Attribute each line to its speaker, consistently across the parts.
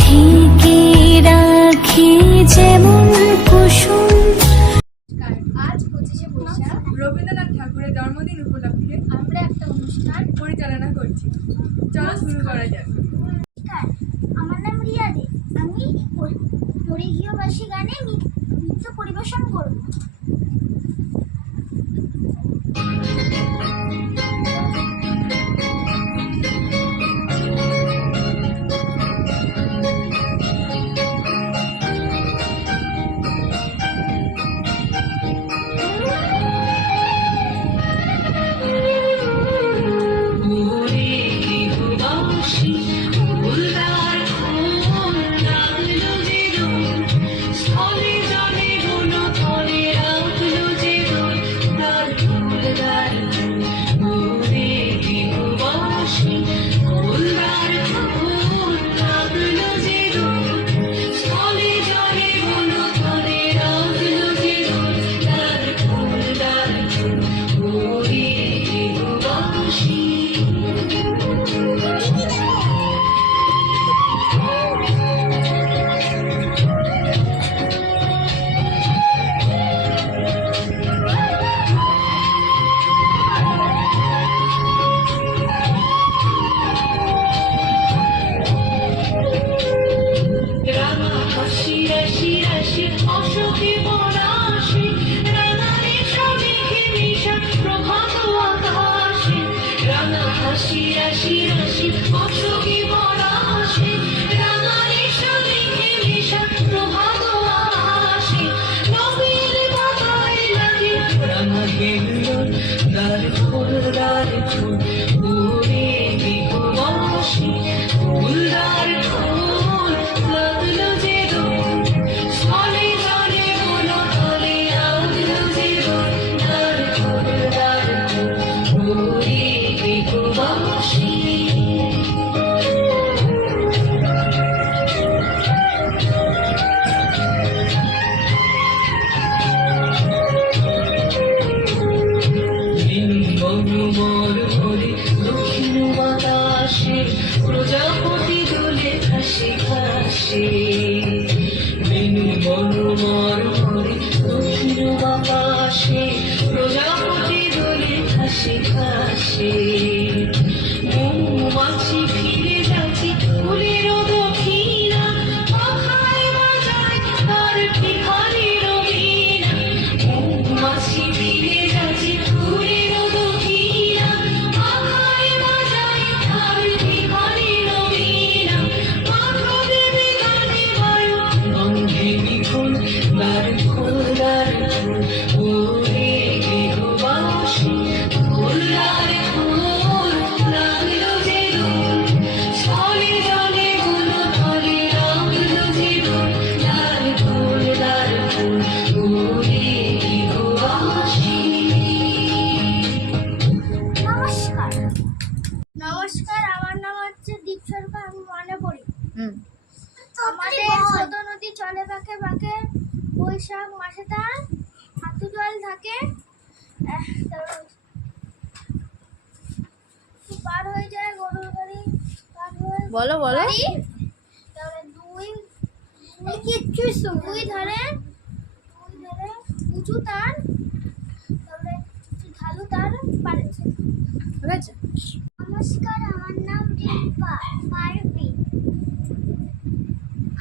Speaker 1: ঢেকে রাখি যেমন কুসুম।
Speaker 2: আজ পঁচিশে বৈশাখ।
Speaker 3: রবীন্দ্রনাথ ঠাকুরের জন্মদিন উপলক্ষে
Speaker 2: আমরা একটা অনুষ্ঠান
Speaker 3: পরিচালনা করছি। চলো শুরু করা যাক।
Speaker 4: আমার নাম রিয়া দে আমি পরিগৃহবাসী গানে নৃত্য পরিবেশন করব। উঁচু তার তারপরে ঢালু তার পারেছে নমস্কার আমার নাম রিম্পা পারবি।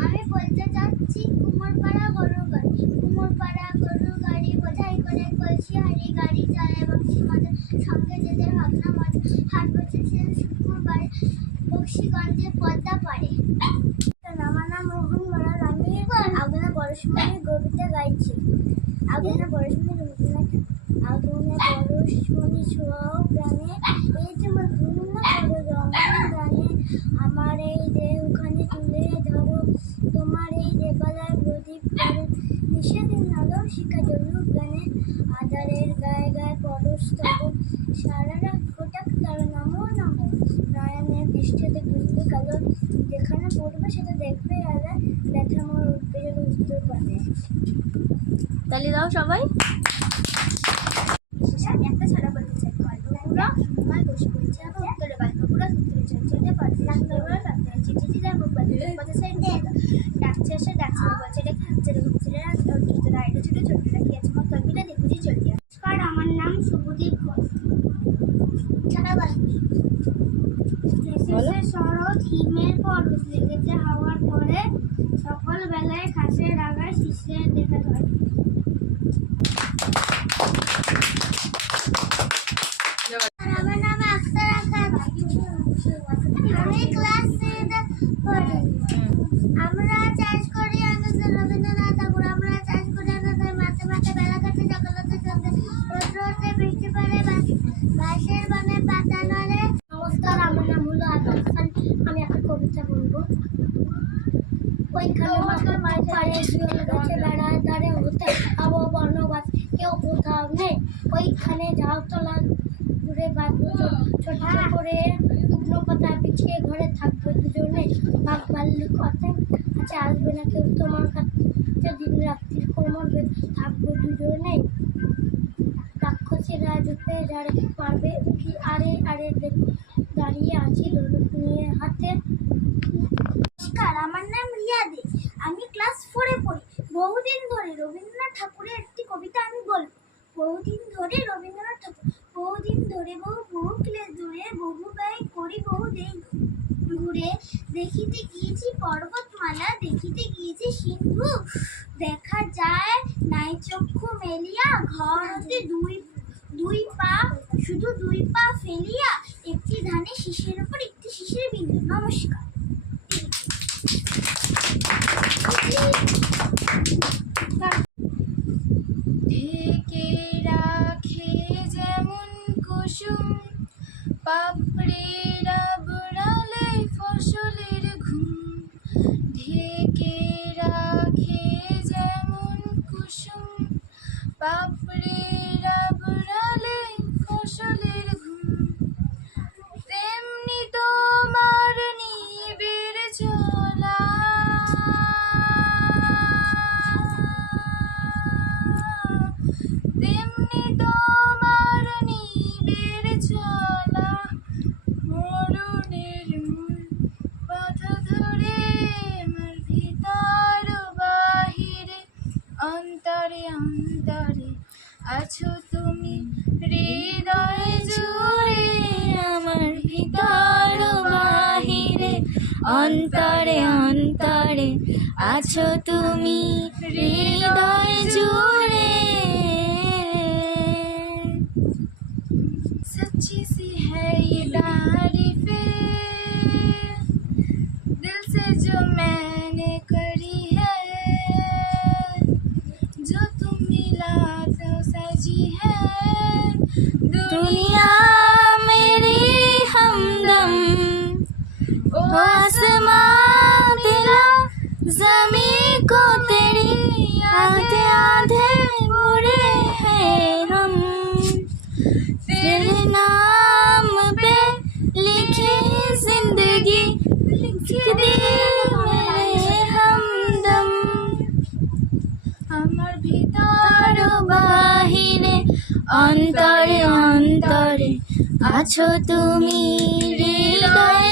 Speaker 4: আমি বলতে চাচ্ছি কুমোরপাড়া গরু গাড়ি। কুমোরপাড়া গরুর গাড়ি বোঝাই করে কলসি হাড়ি গাড়ি চালায় এবং সীমাদের সঙ্গে যেতে ভাবনা মত হাট বসেছিলেন শুক্রবার বক্সিগঞ্জে পদ্মা পাড়ে। আগুনে বড় সময় গরুতে গাইছি আগুনে বড় সময় রবীন্দ্রনাথ আগুনে বড় সময় ছোঁয়াও
Speaker 5: চিঠিতে ডাক্তার বলে। ডাক্তারের চিঠিটি এটা খাচ্ছে হচ্ছে না এটা ছোটো ছোটো না আছে দেখুজি চলতি নমস্কার আমার নাম শুভদীপ ঘোষ সরদ হিমের পর আমি ক্লাস পড়ি। আমরা চাষ করি আমাদের রবীন্দ্রনাথ ঠাকুর আমরা চাষ করি আমাদের মাঠে মাঠে বেলা কাটে সকালতে সন্ধ্যে রোদ রোদে বৃষ্টি পড়ে বাঁশের বনে পাতা নড়ে। নমস্কার আমার নাম হলো আকাশ খান আমি একটা কবিতা বলব। ওইখানে মাথার মাঝে পাড়ে শিয়াল গাছে বেড়ায় দাঁড়ে হতে আবো বর্ণবাস কেউ কোথাও নেই ওইখানে ঝাউ তোলা দূরে বাঁধবো ছোট করে শুকনো পাতা বিছিয়ে ঘরে থাকব দুজনে বাঘ ভাল্লুক কথা আচ্ছা আসবে না, কেউ তোমার কাছে দিন রাত্রির কোমর থাকবে দুজনে। রাক্ষসেরা ঝুঁকে ঝাড়ে মারবে কি আরে আরে দাঁড়িয়ে আছি লোক নিয়ে হাতে। নমস্কার, আমার নাম রিয়া দে। আমি ক্লাস ফোরে পড়ি। বহুদিন ধরে রবীন্দ্রনাথ ঠাকুরের একটি কবিতা আমি বলব বহুদিন ধরে রবীন্দ্রনাথ ঠাকুর বহুদিন ধরে বহু বহু ক্লাস দূরে বহু ব্যয় করি বহু দেই ঘুরে দেখিতে গিয়েছি পর্বতমালা, দেখিতে গিয়েছি সিন্ধু। দেখা যায় নাই চক্ষু মেলিয়া, ঘর হতে দুই দুই পা, শুধু দুই পা ফেলিয়া একটি ধানে শিশের উপর একটি শিশের বিন্দু। নমস্কার।
Speaker 4: ঢেকে রাখে যেমন কুসুম পাপড়িরা অন্তরে অন্তরে আছো তুমি হৃদয় জুড়ে सच्ची सी है ये तारीफें दिल से जो मैंने करी है जो तुम मिला तो सजी है दुनिया आसमां दिला जमी को तेरी आधे आधे बुरे हैं हम तेरे नाम पे लिखी जिंदगी लिख दे मेरे हमदम আমার ভিতর বাহিরে অন্তরে অন্তরে আছো তুমি হৃদয়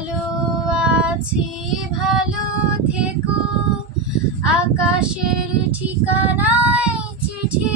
Speaker 4: আকাশের ঠিকানায় চিঠি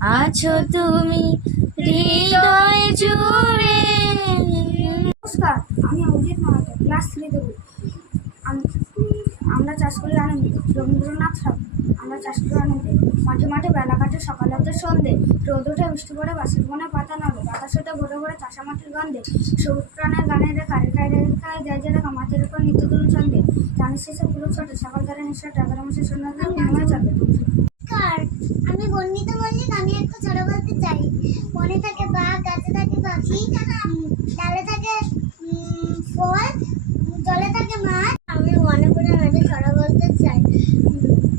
Speaker 6: আছো তুমি হৃদয় জুড়ে।
Speaker 7: নমস্কার, আমি অভিজিৎ মাহাতো ক্লাস থ্রিতে পড়ি। আমরা চাষ করি আনন্দে, রবীন্দ্রনাথ ঠাকুর। আমরা চাষ করি আনন্দে। মাঠে মাঠে বেলা কাটে সকালে হতে সন্ধে। রোদ ওঠে বৃষ্টি পড়ে বাসের বনে পাতা নড়ে। বাতাস ওঠে ভরে ভরে চাষা মাটির গন্ধে। সবুজ প্রাণের গানের রেখা রেখায় রেখায় যায় যে রেখা মাটির উপর নিত্য তুল ছন্দে জানিস শেষে পুরো ছোটে, সকাল তারা নিশ্চয় টাকার মাসে সন্ধ্যা নেমে যাবে
Speaker 4: নমস্কার আমি বর্ণিতা মল্লিক আমি একটা ছোট বলতে চাই। বনে থাকে বাঘ, গাছে থাকে পাখি ডালে থাকে ফল জলে থাকে মাছ। আমি মনে করে একটা ছোট বলতে চাই।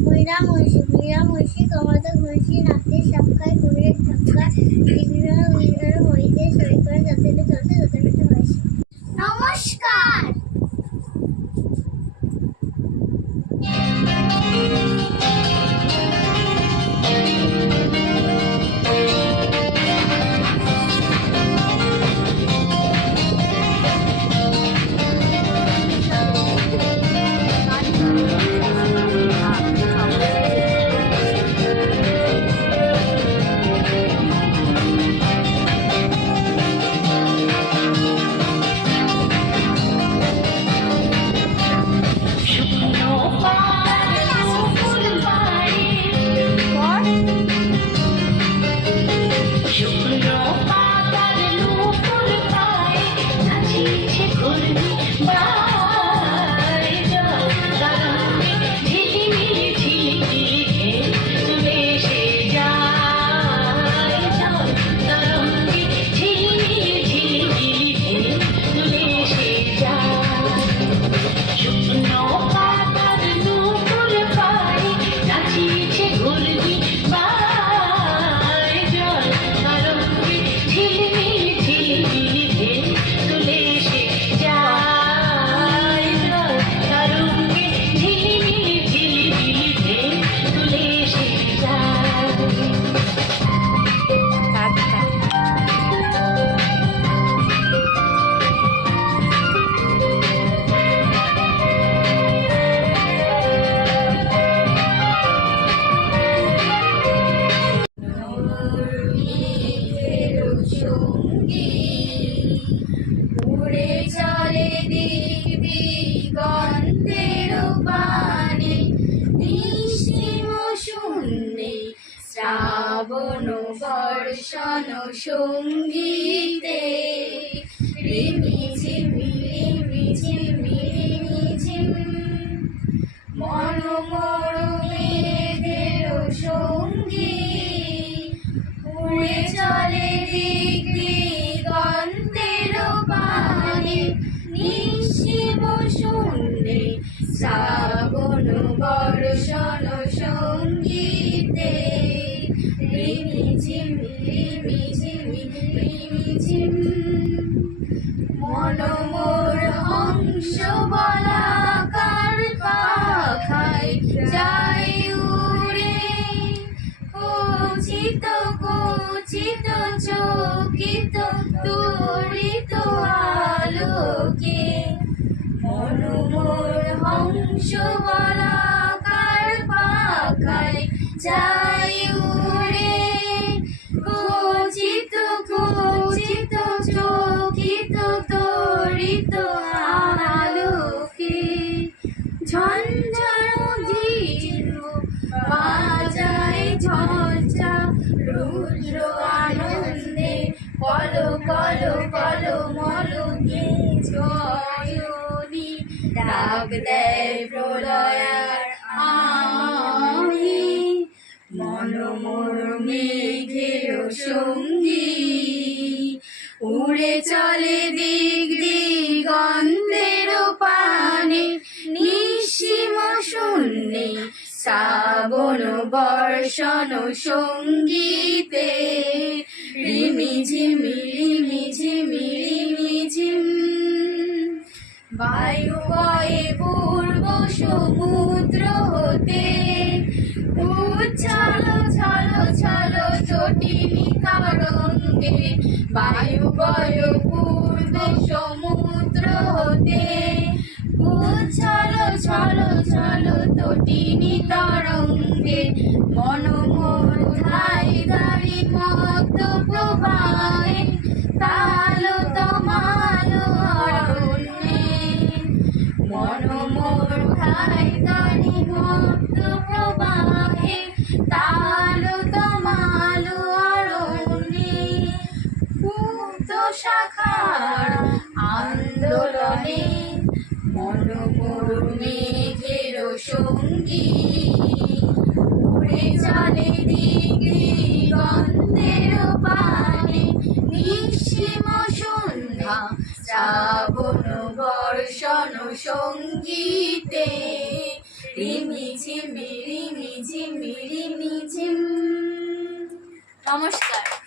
Speaker 4: ময়রা মহিষী ময়রা মহিষী কমলাতে ঘুষি নাচতে সবকায় ঘুরে বিভিন্ন বিভিন্ন হইতে সই করে যাতে
Speaker 6: কুচিত কুচিত চকিত তুরিত আলোকে। মন মোর হংস বলাকার পাখায় যাই উড়ে। কুচিত কুচিত চকিত তরিত আলোকে। ঝঞ্ঝার ধীর বাজায় ঝঞ্ঝা রুদ্র আনন্দে কল কল কল মলকে জয়নি ডাক দেয় প্রলয়ার আমি। মন মোর মেঘের সঙ্গী। উড়ে চলে দিক দিগন্তের বর্ষণ সঙ্গীতে। রিমি ঝিমি রিমি ঝিমি, রিমি ঝিম। বায়ু বয়ে পূর্ব সমুদ্র হতে। উচ্ছালো ছলো ছলো চটিনি তরঙ্গে। বায়ু বয় পূর্ব সমুদ্র হতে। উচ্ছালো ছলো ছলো তটিনি তরঙ্গে মনোমোর ধাই ধারি মত্ত প্রবাহে তালো তমালো অরণ্যে মনোমোর ধাই ধারি মত্ত প্রবাহে তালো তমালো অরণ্যে শাখার মেঘের সঙ্গী। উড়ে চলে দিগন্তের পানে, নিঃসীম সন্ধ্যা, শ্রাবণ বর্ষণ সঙ্গীতে। রিমি ঝিমি রিমি ঝিমি, রিমি নমস্কার।